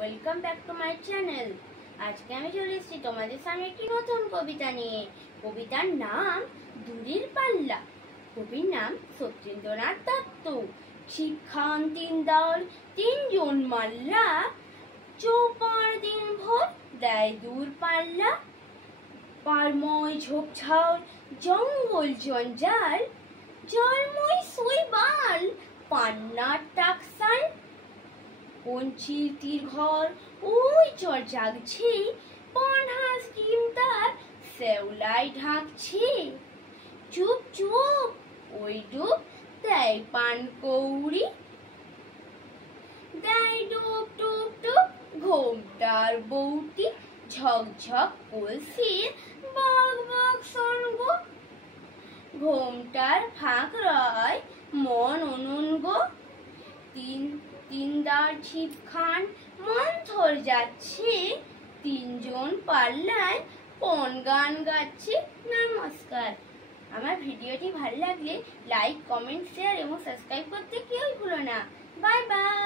Welcome back to my channel. আজকে আমি চলে এসেছি তোমাদের সামনে একটি নতুন কবিতা নিয়ে। কবিতার নাম দূরের পাল্লা। কবির নাম সত্যেন্দ্রনাথ দত্ত। শিক্ষান তিন দল, তিনজন মাল্লা, চৌপার দিন ভর দেয় দূর পাল্লা। পারময় ঝোপঝাড়, জঙ্গল জঞ্জাল, জলময় শৈবাল, পান্নার টাকসাল। পঞ্চির তীর ঘর ওই চর জাগছে, পানহাঁস ডিম তার শ্যাওলায় ঢাকছে। চুপ চুপ ওই ডুব দেয় পান কৌড়ি, দেয় ডুব ডুব ডুব ঘোমটার বউটি। ঝকঝক কলসির বক বক সঙ্গ, ঘোমটার ফাঁক রয় মন অনঙ্গ। তিনদার ছিপ খান মন্থর যাচ্ছে, তিনজন পাল্লায় পন গান গাচ্ছে। নমস্কার। আমার ভিডিওটি ভালো লাগলে লাইক, কমেন্ট, শেয়ার এবং সাবস্ক্রাইব করতে কেউ ভুলো না। Bye bye.